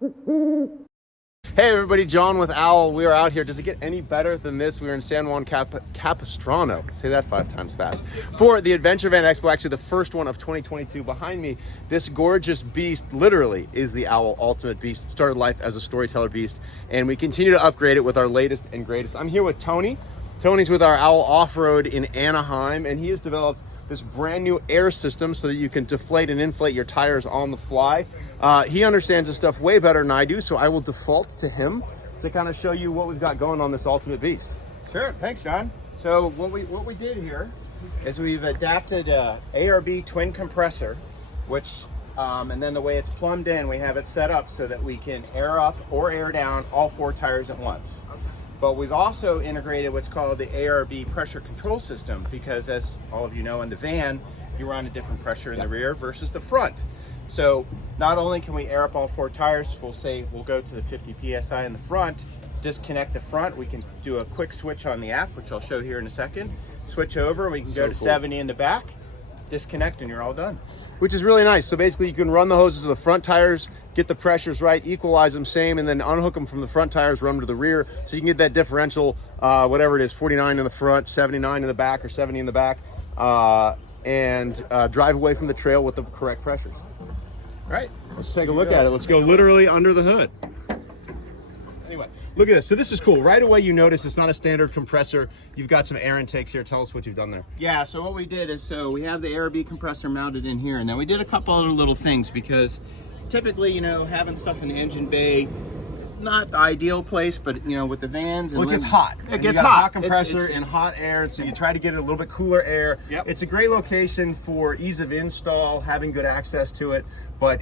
Hey everybody, John with Owl. We are out here. Does it get any better than this? We are in San Juan Capistrano. Say that 5 times fast. For the Adventure Van Expo, actually the first one of 2022. Behind me, this gorgeous beast literally is the Owl Ultimate Beast. It started life as a storyteller beast, and we continue to upgrade it with our latest and greatest. I'm here with Tony. Tony's with our Owl Off-Road in Anaheim, and he has developed this brand new air system so that you can deflate and inflate your tires on the fly. He understands this stuff way better than I do, so I will default to him to kind of show you what we've got going on this Ultimate Beast. Sure, thanks, John. So what we did here is we've adapted a ARB twin compressor, which and then the way it's plumbed in, we have it set up so that we can air up or air down all 4 tires at once. But we've also integrated what's called the ARB pressure control system, because as all of you know, in the van, you run a different pressure in the rear versus the front. So not only can we air up all 4 tires, we'll go to the 50 PSI in the front, disconnect the front, we can do a quick switch on the app, which I'll show here in a second, switch over, and we can go to 70 in the back, disconnect, and you're all done. Which is really nice. So basically you can run the hoses to the front tires, get the pressures right, equalize them same, and then unhook them from the front tires, run them to the rear, so you can get that differential, whatever it is, 49 in the front, 79 in the back, or 70 in the back, and drive away from the trail with the correct pressures. Right. Let's take a look at it. Let's go literally under the hood. Anyway, look at this. So this is cool. Right away you notice it's not a standard compressor. You've got some air intakes here. Tell us what you've done there. yeah, so what we did is, we have the ARB compressor mounted in here, and then we did a couple other little things, because typically, you know, having stuff in the engine bay is not the ideal place, but you know, with the vans and it gets hot. It gets hot. hot. Compressor and hot air, so you try to get it a little bit cooler air. Yep. It's a great location for ease of install, having good access to it, but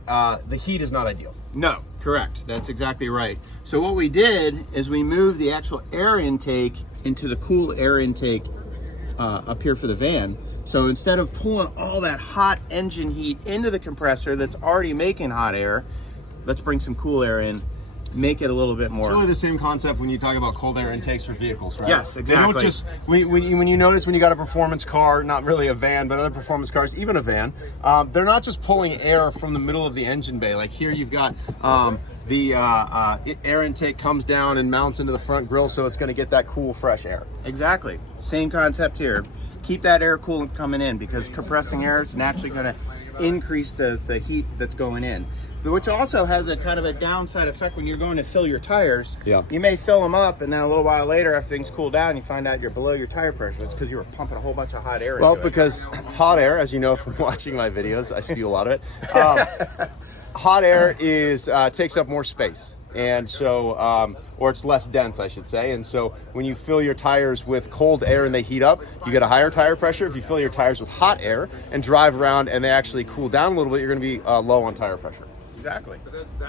the heat is not ideal. No, correct. That's exactly right. So what we did is we moved the actual air intake into the cool air intake up here for the van. So instead of pulling all that hot engine heat into the compressor that's already making hot air, let's bring some cool air in, make it a little bit more. It's really the same concept when you talk about cold air intakes for vehicles, right? Yes, exactly. They don't just, when you notice when you got a performance car, not really a van, but other performance cars, even a van, they're not just pulling air from the middle of the engine bay. Like here you've got the air intake comes down and mounts into the front grille, so it's going to get that cool, fresh air. Exactly. Same concept here. Keep that air cool coming in, because compressing air is naturally going to increase the heat that's going in. Which also has a kind of a downside effect when you're going to fill your tires. Yeah. You may fill them up, and then a little while later, after things cool down, you find out you're below your tire pressure. It's because you were pumping a whole bunch of hot air into it. Well, because hot air, as you know from watching my videos, I spew a lot of it. Hot air is takes up more space, and so, or it's less dense, I should say. And so when you fill your tires with cold air and they heat up, you get a higher tire pressure. If you fill your tires with hot air and drive around and they actually cool down a little bit, you're going to be low on tire pressure. Exactly.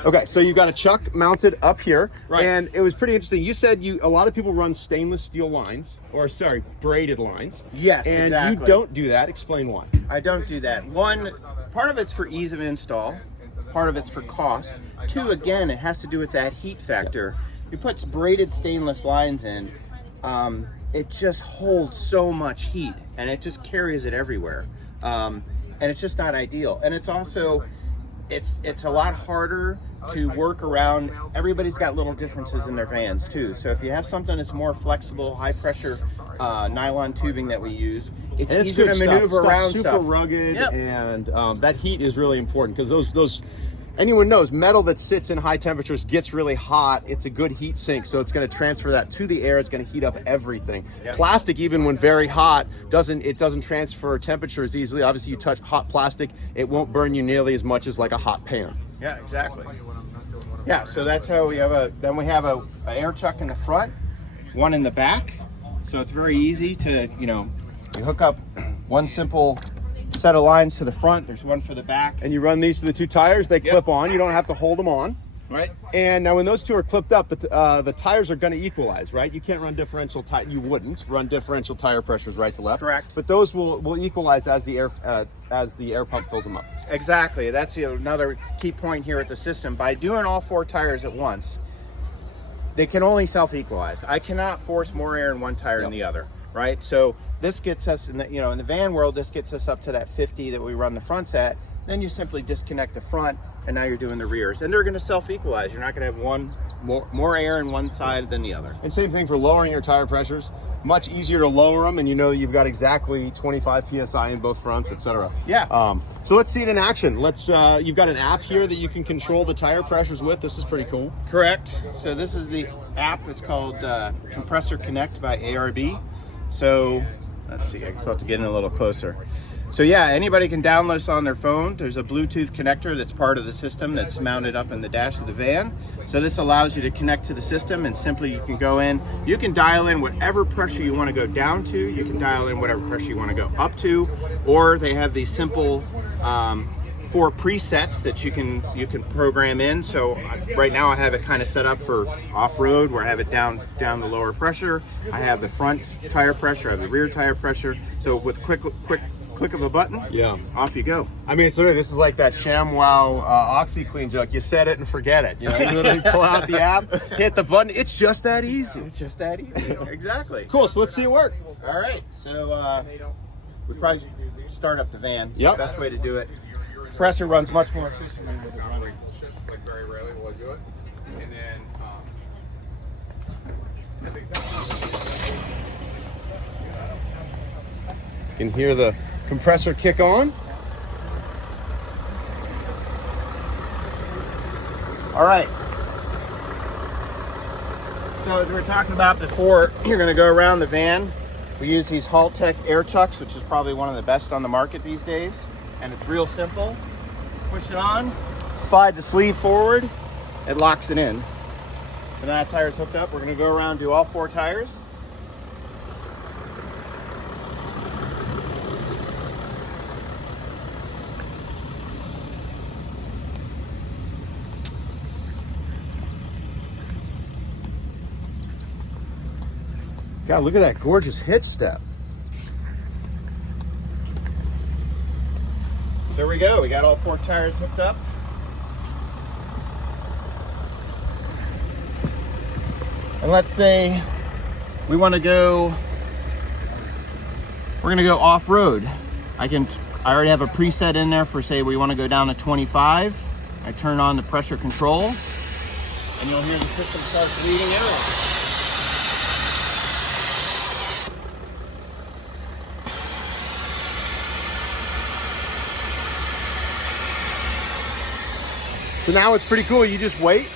Okay, so you've got a chuck mounted up here, right? And it was pretty interesting. You said a lot of people run stainless steel lines, or sorry, braided lines. Yes, and exactly. You don't do that. Explain why. I don't do that. One, part of it's for ease of install, part of it's for cost. 2, again, it has to do with that heat factor. You put braided stainless lines in, it just holds so much heat, and it just carries it everywhere, and it's just not ideal. And it's also, it's a lot harder to work around. Everybody's got little differences in their vans too. So if you have something that's more flexible, high pressure nylon tubing that we use, it's easier to maneuver around super stuff. rugged. Yep. And that heat is really important, because those anyone knows metal that sits in high temperatures gets really hot. It's a good heat sink, so it's going to transfer that to the air. It's going to heat up everything. Yep. Plastic, even when very hot, doesn't transfer temperature as easily. Obviously, you touch hot plastic, it won't burn you nearly as much as like a hot pan. Yeah, exactly. Yeah, so that's how we have a air chuck in the front, one in the back. So it's very easy to, you hook up one simple set of lines to the front, there's one for the back. And you run these to the 2 tires, they clip on, you don't have to hold them on. Right. And now when those 2 are clipped up, the tires are going to equalize, right? You can't run differential you wouldn't run differential tire pressures right to left. Correct. But those will equalize as the air pump fills them up. Exactly. That's another key point here at the system. By doing all 4 tires at once, they can only self-equalize. I cannot force more air in one tire than the other, right? So this gets us in the van world, this gets us up to that 50 that we run the fronts at. Then you simply disconnect the front, and now you're doing the rears. And they're going to self-equalize. You're not going to have one more air in one side than the other. And same thing for lowering your tire pressures. Much easier to lower them, and you know you've got exactly 25 psi in both fronts, etc. Yeah. So let's see it in action. Let's. You've got an app here that you can control the tire pressures with. This is pretty cool. Correct. So this is the app. It's called Compressor Connect by ARB. So let's see. I still have to get in a little closer. So yeah, anybody can download this on their phone. There's a Bluetooth connector that's part of the system that's mounted up in the dash of the van. So this allows you to connect to the system, and simply you can go in. You can dial in whatever pressure you want to go down to. You can dial in whatever pressure you want to go up to, or they have these simple 4 presets that you can program in. So right now I have it kind of set up for off-road, where I have it down the lower pressure. I have the front tire pressure. I have the rear tire pressure. So with quick click of a button, yeah, off you go. I mean, it's literally, this is like that ShamWow OxyClean joke. You set it and forget it. You know, you literally pull out the app, hit the button. It's just that easy. It's just that easy. Exactly. Cool. So let's see it work. All right. So we probably start up the van. Yep. Best way to do it. Compressor runs much more efficiently with it running. Like very rarely will I do it, and then You can hear the compressor kick on. All right. So as we were talking about before, you're going to go around the van. We use these Haltech air chucks, which is probably one of the best on the market these days. And it's real simple. Push it on, slide the sleeve forward, it locks it in. So now that tire's hooked up. We're going to go around and do all 4 tires. God, look at that gorgeous hitch step. So there we go. We got all 4 tires hooked up. And let's say we want to go, we're going to go off-road. I already have a preset in there for, say, we want to go down to 25. I turn on the pressure control, and you'll hear the system start bleeding arrows. So now it's pretty cool. You just wait,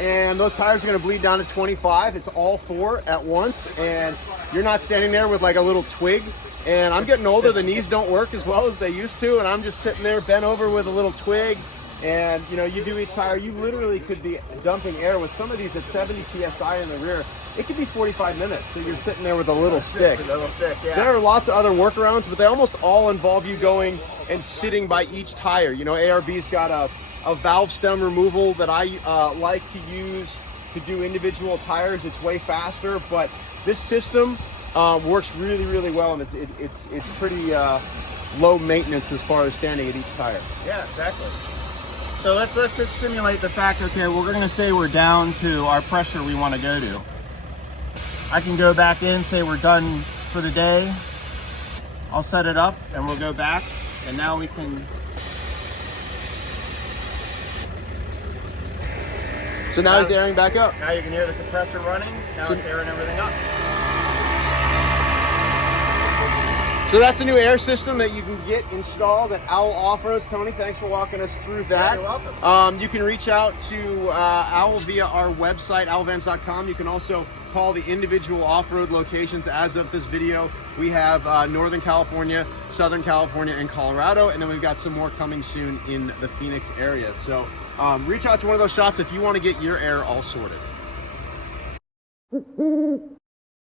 and those tires are going to bleed down to 25. It's all 4 at once, and you're not standing there with like a little twig. And I'm getting older. The knees don't work as well as they used to, and I'm just sitting there bent over with a little twig. And you know, you do each tire. You literally could be dumping air with some of these at 70 psi in the rear. It could be 45 minutes. So you're sitting there with a little stick. Yeah. There are lots of other workarounds, but they almost all involve you going and sitting by each tire. You know, ARB's got a valve stem removal that I like to use to do individual tires. It's way faster, but this system works really, really well, and it's pretty low maintenance as far as standing at each tire. Yeah, exactly. So let's just simulate the fact, okay, we're going to say we're down to our pressure we want to go to. I can go back in, say we're done for the day. I'll set it up and we'll go back, and now we can. So now it's airing back up. Now you can hear the compressor running. Now it's airing everything up. So that's the new air system that you can get installed at Owl Off-Roads. Tony, thanks for walking us through that. You're welcome. You can reach out to Owl via our website, owlvans.com. You can also call the individual off-road locations. As of this video, we have Northern California, Southern California, and Colorado, and then we've got some more coming soon in the Phoenix area. So reach out to one of those shops if you want to get your air all sorted.